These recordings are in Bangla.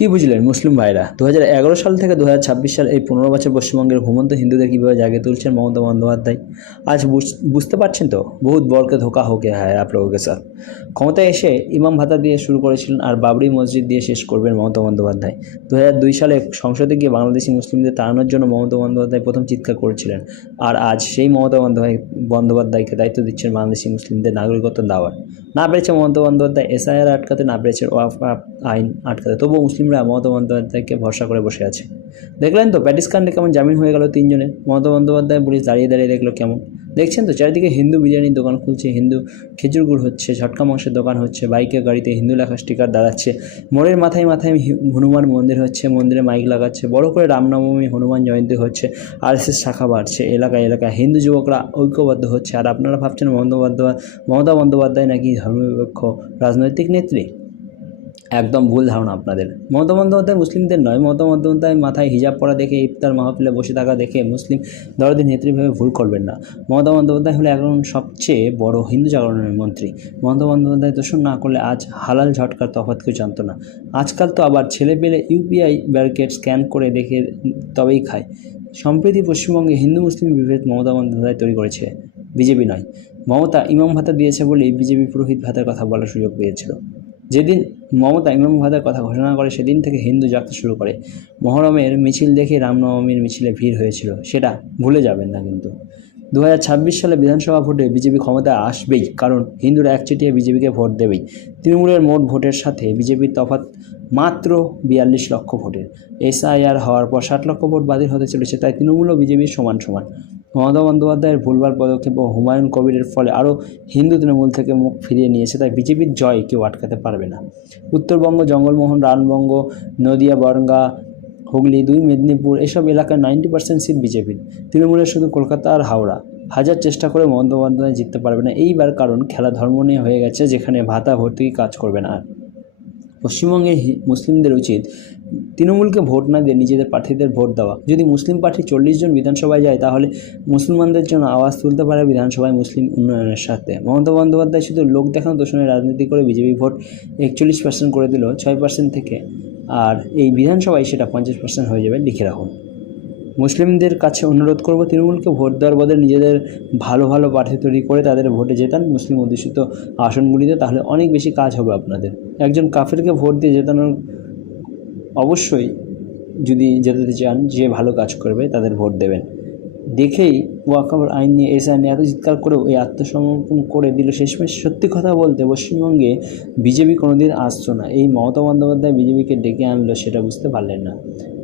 কি বুঝলেন মুসলিম ভাইরা? দু হাজার এগারো সাল থেকে দু হাজার ছাব্বিশ সাল এই পনেরো বছর পশ্চিমবঙ্গের ঘুমন্ত হিন্দুদের কীভাবে জাগিয়ে তুলছেন মমতা বন্দ্যোপাধ্যায়? আজ বুঝ- বুঝতে পারছেন তো? বহুত বরকে ধোকা হোকে হ্যাঁ আপ স্যার ক্ষমতায় এসে ইমাম ভাতা দিয়ে শুরু করেছিলেন আর বাবরি মসজিদ দিয়ে শেষ করবেন মমতা বন্দ্যোপাধ্যায়। দু দুই সালে সংসদে গিয়ে বাংলাদেশি মুসলিমদের তাড়ানোর জন্য মমতা বন্দ্যোপাধ্যায় প্রথম চিৎকার করেছিলেন। আর আজ সেই মমতা বন্দ্যোপাধ্যায়, বন্দ্যোপাধ্যায়কে দায়িত্ব দিচ্ছেন বাংলাদেশি মুসলিমদের নাগরিকত্ব দেওয়ার। না পেরেছে মমতা বন্দ্যোপাধ্যায় এসআইআর আটকাতে না পেরেছে ওয়াফ আইন আটকাতে। তবুও মুসলিমরা মমতা বন্দ্যোপাধ্যায়কে ভরসা করে বসে আছে। দেখলেন তো, প্যাটিস কাণ্ডে কেমন জামিন হয়ে গেল তিনজনে মমতা বন্দ্যোপাধ্যায় পুলিশ দাঁড়িয়ে দাঁড়িয়ে দেখল কেমন। দেখছেন তো? চারিদিকে হিন্দু বিরিয়ানির দোকান খুলছে, হিন্দু খেজুর গুড় হচ্ছে, ঝটকা মাংসের দোকান হচ্ছে, বাইকে গাড়িতে হিন্দু লেখা স্টিকার দাঁড়াচ্ছে। মোড়ের মাথায় মাথায় হনুমান মন্দির হচ্ছে, মন্দিরে মাইক লাগাচ্ছে, বড় করে রামনবমী হনুমান জয়ন্তী হচ্ছে আর এস শাখা বাড়ছে এলাকায় এলাকায় হিন্দু যুবকরা ঐক্যবদ্ধ হচ্ছে। আর আপনারা ভাবছেন বন্দ্যোপাধ্যায়, মমতা বন্দ্যোপাধ্যায় নাকি ধর্মনিরপেক্ষ রাজনৈতিক নেত্রী? একদম ভুল ধারণা আপনাদের। মমতা বন্দ্যোপাধ্যায় মুসলিমদের নয়। মমতা বন্দ্যোপাধ্যায় মাথায় হিজাব পরা দেখে ইফতার মাহফিলে বসে থাকা দেখে মুসলিম দরদের নেত্রী ভেবে ভুল করবেন না। মমতা বন্দ্যোপাধ্যায় হলো এখন সবচেয়ে বড় হিন্দু জাগরণের মন্ত্রী। মমতা বন্দ্যোপাধ্যায় দোষণ না করলে আজ হালাল ঝটকার তফাৎ কেউ জানতো না। আজকাল তো আবার ছেলে পেলে ইউপিআই ব্যারিকেড স্ক্যান করে দেখে তবেই খায়। সম্প্রতি পশ্চিমবঙ্গে হিন্দু মুসলিম বিভেদ মমতা বন্দ্যোপাধ্যায় তৈরি করেছে। বিজেপি নয়। মমতা ইমাম ভাতা দিয়েছে বলেই বিজেপি পুরোহিত ভাতার কথা বলার সুযোগ পেয়েছিল। যেদিন মমতা ইমাম ভাতার কথা ঘোষণা করে, সেদিন থেকে হিন্দু জাগতে শুরু করে। মহরমের মিছিল দেখে রামনবমীর মিছিলে ভিড় হয়েছিল। সেটা ভুলে যাবেন না কিন্তু। দু হাজার ছাব্বিশ সালে বিধানসভা ভোটে বিজেপি ক্ষমতা আসবেই, কারণ হিন্দুরা একচেটিয়া বিজেপিকে ভোট দেবেই। তৃণমূলের মোট ভোটের সাথে বিজেপির তফাত মাত্র বিয়াল্লিশ লক্ষ ভোটের। এসআইআর হওয়ার পর ষাট লক্ষ ভোট বাতিল হতে চলেছে, তাই তৃণমূল ও বিজেপির সমান সমান। মমতা বন্দ্যোপাধ্যায়ের ভুলভাল পদক্ষেপ ও হুমায়ুন কবিরের ফলে আরও হিন্দু তৃণমূল থেকে মুখ ফিরিয়ে নিয়েছে, তাই বিজেপির জয় কেউ আটকাতে পারবে না। উত্তরবঙ্গ, জঙ্গলমোহন, রানবঙ্গ, নদিয়া, বরঙ্গা, হুগলি, দুই মেদিনীপুর, এসব এলাকার নাইনটি পার্সেন্ট সিট বিজেপির। তৃণমূলের শুধু কলকাতা আর হাওড়া। হাজার চেষ্টা করে মমতা বন্দ্যোপাধ্যায় জিততে পারবে না। এইবার কারণ, খেলা ধর্ম নিয়ে হয়ে গেছে, যেখানে ভাতা ভর্তি কাজ করবে না আর। পশ্চিমবঙ্গে মুসলিমদের উচিত তৃণমূলকে ভোট না দিয়ে নিজেদের প্রার্থীদের ভোট দেওয়া। যদি মুসলিম প্রার্থী চল্লিশ জন বিধানসভায় যায়, তাহলে মুসলমানদের জন্য আওয়াজ তুলতে পারে বিধানসভায় মুসলিম উন্নয়নের সাথে মমতা বন্দ্যোপাধ্যায় শুধু লোক দেখানো দূষণের রাজনীতি করে বিজেপি ভোট একচল্লিশ পার্সেন্ট করে দিল, ছয় পার্সেন্ট থেকে। আর এই বিধানসভায় সেটা পঞ্চাশ পার্সেন্ট হয়ে যাবে, লিখে রাখুন। মুসলিমদের কাছে অনুরোধ করব, তৃণমূলকে ভোট দেওয়ার বদলে নিজেদের ভালো ভালো প্রার্থী তৈরি করে তাদের ভোটে জেতান মুসলিম অধ্যুষিত আসনগুলিতে, তাহলে অনেক বেশি কাজ হবে আপনাদের। একজন কাফেরকে ভোট দিয়ে জেতানোর অবশ্যই যদি জেতাতে চান যে ভালো কাজ করবে তাদের ভোট দেবেন। দেখেই ওয়াকাবর আইন নিয়ে এসে নিয়ে এত চিৎকার করেও এই আত্মসমর্পণ করে দিল শেষমেশ। সত্যি কথা বলতে পশ্চিমবঙ্গে বিজেপি কোনোদিন আসতো না। এই মমতা বন্দ্যোপাধ্যায় বিজেপিকে ডেকে আনলো সেটা বুঝতে পারলেন না।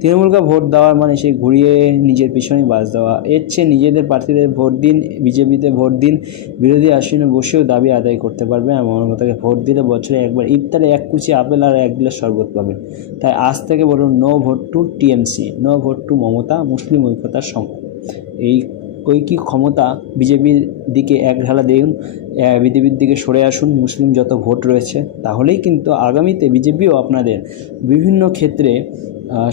তৃণমূলকে ভোট দেওয়ার মানে সেই ঘুরিয়ে নিজের পিছনে বাস দেওয়া। এর চেয়ে নিজেদের প্রার্থীদের ভোট দিন, বিজেপিতে ভোট দিন, বিরোধী আসনে বসেও দাবি আদায় করতে পারবে আর মমতাকে ভোট দিলে বছরে একবার ইফতারে এক কুচি আপেল আর এক গ্লাস শরবত পাবেন। তাই আজ থেকে বলুন, no vote to TMC, no vote to Mamata, Muslim ঐক্যতার সঙ্গ এই ঐকিক ক্ষমতা বিজেপির দিকে এক ঢালা দিন বিজেপির দিকে সরে আসুন, মুসলিম যত ভোট রয়েছে, তাহলেই কিন্তু আগামীতে বিজেপিও আপনাদের বিভিন্ন ক্ষেত্রে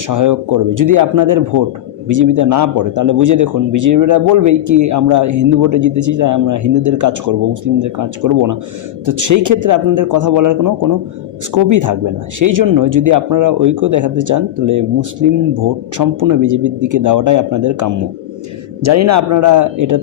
সহায়ক করবে। যদি আপনাদের ভোট বিজেপিতে না পড়ে, তাহলে বুঝে দেখুন, বিজেপিরা বলবেই কি আমরা হিন্দু ভোটে জিতেছি, তাই আমরা হিন্দুদের কাজ করব, মুসলিমদের কাজ করব না। তো সেই ক্ষেত্রে আপনাদের কথা বলার কোনো কোনো স্কোপই থাকবে না। সেই জন্য যদি আপনারা ঐক্য দেখাতে চান, তাহলে মুসলিম ভোট সম্পূর্ণ বিজেপির দিকে দেওয়াটাই আপনাদের কাম্য। জানি না আপনারা এটা